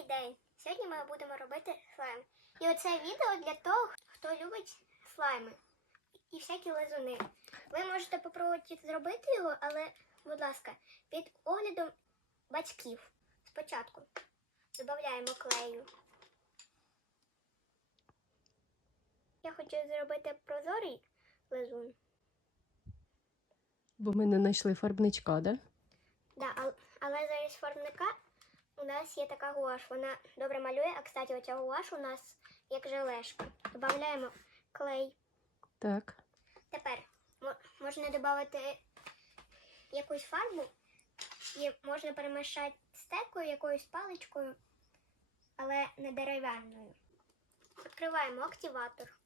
Добрий день! Сьогодні ми будемо робити слайм. І оце відео для того, хто любить слайми і всякі лизуни. Ви можете попробувати зробити його, але, будь ласка, під оглядом батьків. Спочатку додаємо клею. Я хочу зробити прозорий лизун. Бо ми не знайшли фарбничка, да? Да, але замість фарбника у нас є така гуаш. Вона добре малює, а кстати, оця гуаш у нас як желешка. Додаємо клей. Так. Тепер можна додати якусь фарбу і можна перемішати стекою, якоюсь паличкою, але не дерев'яною. Відкриваємо активатор.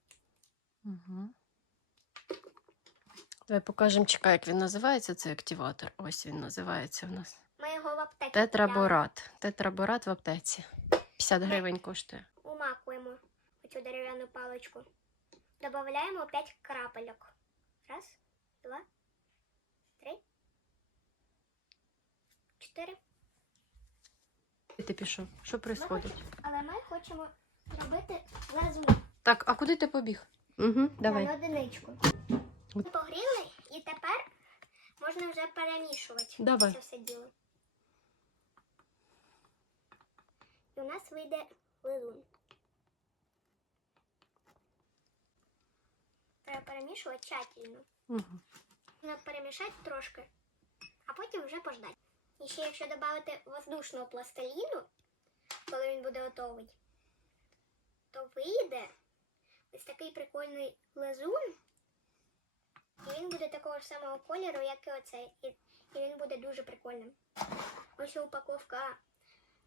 Угу. Давай покажемо, чекай, як він називається, цей активатор. Ось він називається в нас. Аптеці. Тетраборат. Тетраборат в аптеці. 50 гривень коштує. Умакуємо оцю дерев'яну паличку. Додаємо 5 крапельок. Раз, два, три, чотири. І Ти пішов. Що відбувається? але ми хочемо зробити лезун Так, а куди ти побіг? Угу, на давай. одиничку. Погріли і тепер можна вже перемішувати Давай. це все діло. І у нас вийде лизун. Треба перемішувати тщательно. Угу. Треба перемішати трошки, а потім вже пождати. І ще якщо додати воздушного пластиліну, коли він буде готовий, то вийде ось такий прикольний лизун. І він буде такого ж самого кольору, як і оцей. І, він буде дуже прикольним. Ось упаковка,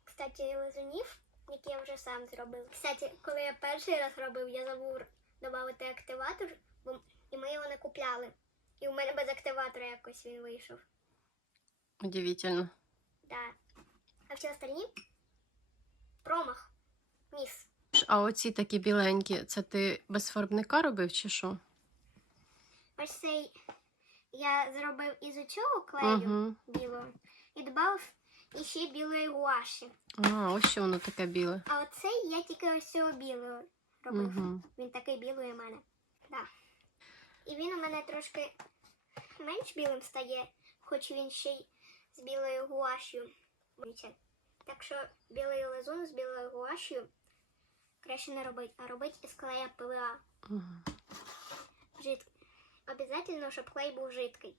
кстати, лизунів, які я вже сам зробив. Кстати, коли я перший раз робив, я забув додати активатор, бо і ми його не купляли. І у мене без активатора якось він вийшов. Удивительно. Да. А всі остальні промах. Міс. А оці такі біленькі, це ти без фарбника робив чи що? Ось цей я зробив із цього клею Угу. білого і додав іще білої гуаші. А, ось що воно таке біле. А оцей я тільки ось цього білого робив. Угу. Він такий білий у мене. Да. І він у мене трошки менш білим стає, хоч він ще й з білою гуашю. Так що білий лизун з білою гуашю краще не робити, а робити із клея ПВА. Угу. Жид... Обязательно, щоб клей був жидкий.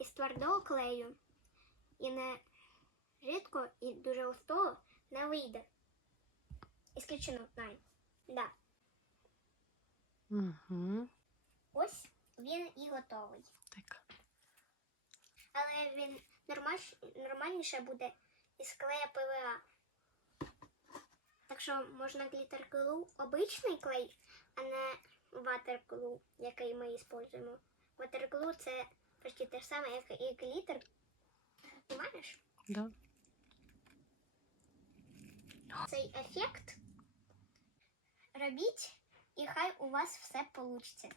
Із твердого клею і не жидко, і дуже густого не вийде. Ісключено знаю. Да. Угу. Ось він і готовий. Так. Але він нормальш... нормальніше буде із клея ПВА. Так що можна глітер-глу обичний клей, а не ватер-глу, який ми використовуємо. Ватер-глу це почти те ж саме, як і глітер. Понимаєш? Да. Цей ефект робіть, і хай у вас все вийде.